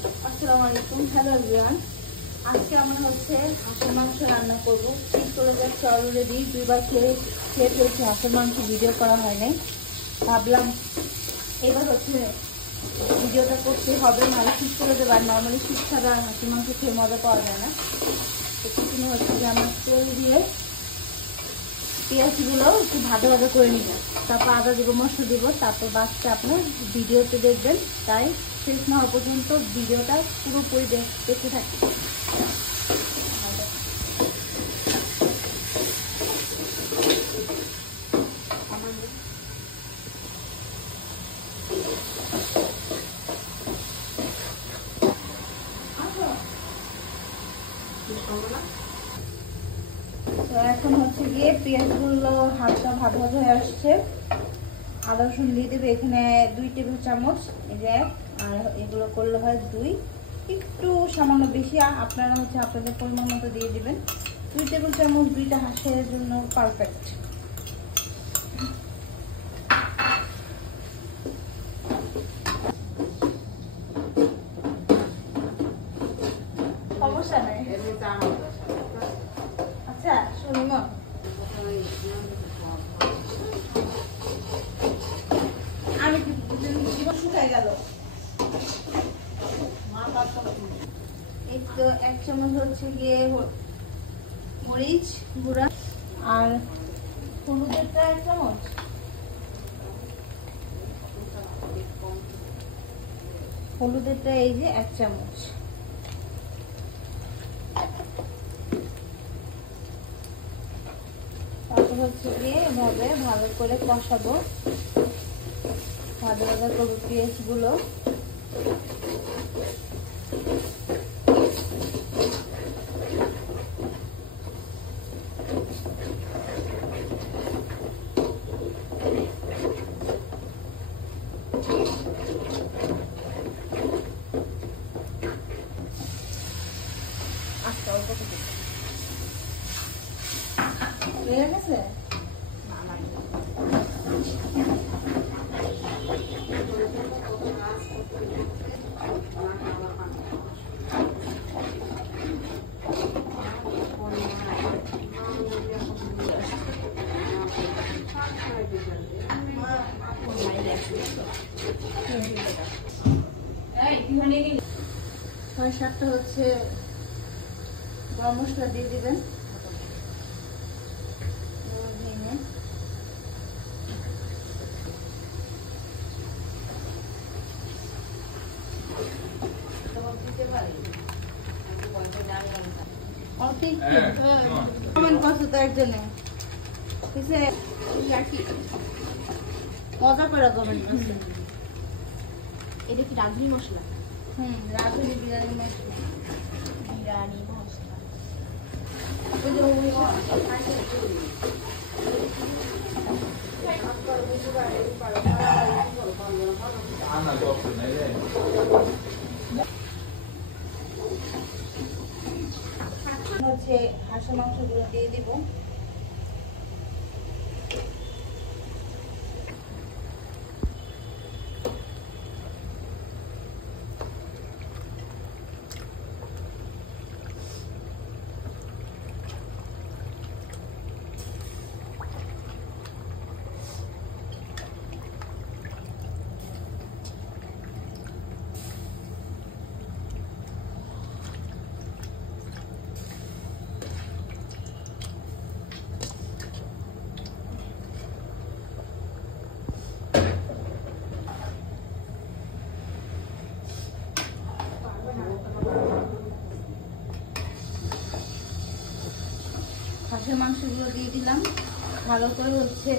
আসসালামু আলাইকুম, hello everyone. আজকে আমরা হচ্ছে হাঁসের মাংস রান্না করব। ঠিক করে যাচ্ছে অলরেডি, দুইবার খেয়ে ফেলছি। হাঁসের মাংস ভিডিও করা হয় নাই, ভাবলাম এবার হচ্ছে ভিডিওটা করতে হবে, নাহলে ঠিক করে দেবো। আর নর্মালি শীত ছাড়া হাঁসের মাংস খেয়ে মজা পাওয়া যায় না। তো প্রথমে হচ্ছে যে আমরা তেল দিয়ে পেঁয়াজগুলো একটু ভাজা ভাজা করে নিব, তারপর আদা দিব, মশলা দিব, তারপর বাচ্চা আপনার ভিডিওতে দেখবেন। তাই শেষ না হওয়া পর্যন্ত ভিডিওটা পুরোপুরি দেখতে থাকি। তো এখন হচ্ছে গিয়ে পেঁয়াজগুলো হালকা ভাজা ভাজা হয়ে আসছে। আদা রসুন দিয়ে দেবে এখানে 2 টেবিল চামচ, আর এগুলো করলে হয় 2, একটু সামান্য বেশি, আপনারা হচ্ছে আপনাদের পরিমাণ মতো দিয়ে দিবেন। 2 টেবিল চামচ 2টা হাঁসের জন্য পারফেক্ট। সমস্যা নাই। আচ্ছা শুনুন, আমি শুকাই গেল। এই তো 1 চামচ হচ্ছে গিয়ে মরিচ গুঁড়া, আর হলুদেরটা 1 চামচ, হলুদেরটা এই যে 1 চামচ। তারপর হচ্ছে গিয়ে এভাবে ভালো করে কষাবো, ভাজা ভাজা করবো পেঁয়াজগুলো। আচ্ছা অল্প করে হয়ে গেছে। ছয় সাতটা হচ্ছে গরম মশলা দিয়ে দিবেন। মজা করে কমেন্ট করছে। এটা কি রাঁধুনি মশলা? রাঁধুনি বিরিয়ানি মশলা। বিরিয়ানি মশলা হচ্ছে হাঁসের মাংসগুলো দিয়ে দিব। হাঁসের মাংসগুলো দিয়ে দিলাম, ভালো করে হচ্ছে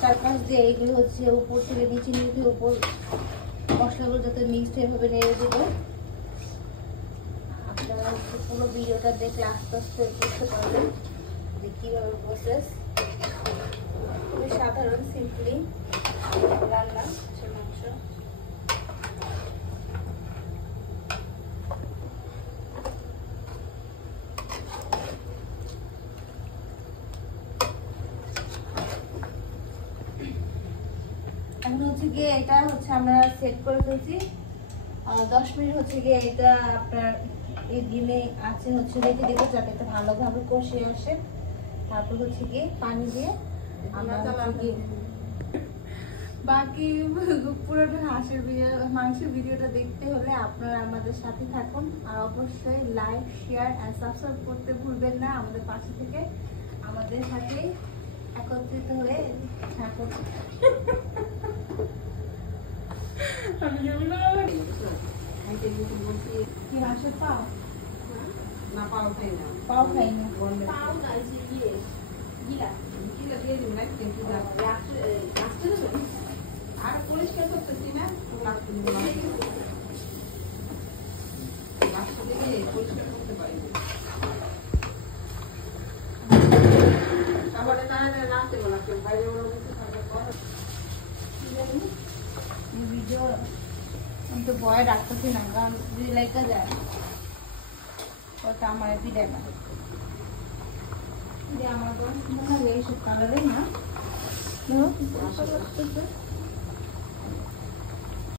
চারপাশ দিয়ে এইগুলো হচ্ছে উপর থেকে নিচে নিচে উপর মশলাগুলো যাতে মিক্সড এভাবে নেড়ে দেবো। আপনারা হচ্ছে পুরো ভিডিওটা দেখলে আস্তে আস্তে বুঝতে পারবেন যে কীভাবে প্রসেস। খুবই সাধারণ সিম্পলি রান্না হাঁসের মাংস। এখন হচ্ছে গিয়ে এটা হচ্ছে আমরা সেট করে ফেলছি। 10 মিনিট হচ্ছে গিয়ে এটা আপনার এই ডিমে আছে হচ্ছে রেখে দেবো যাতে এটা ভালোভাবে কষে আসে। তারপর হচ্ছে গিয়ে পানি দিয়ে আমরা হচ্ছে গিয়ে বাকি পুরোটা মাংসের ভিডিওটা দেখতে হলে আপনারা আমাদের সাথে থাকুন। আর অবশ্যই লাইক, শেয়ার এন্ড সাবস্ক্রাইব করতে ভুলবেন না। আমাদের পাশে থেকে আমাদের সাথে একত্রিত হয়ে থাকুন। কি মাংসের পাও? না পাও খাই না। পাও খাই না। পাও না, এই যে ইয়ে, জিরা। কিলা দিয়ে দিন না কিন্তু রাখতে দেবেন? আর পরিষ্কার করতেছি না রাস্তা দিয়ে পরিষ্কার করতে পারি তাহলে তাহলে রাতে বলা কেউ বাইরে বলা থাকার পর ভিডিও আমি তো ভয় রাখতেছি না, কারণ যদি লেখা যায় ওটা আমার বিদায় না। আমার মনে হয় এইসব কালারে না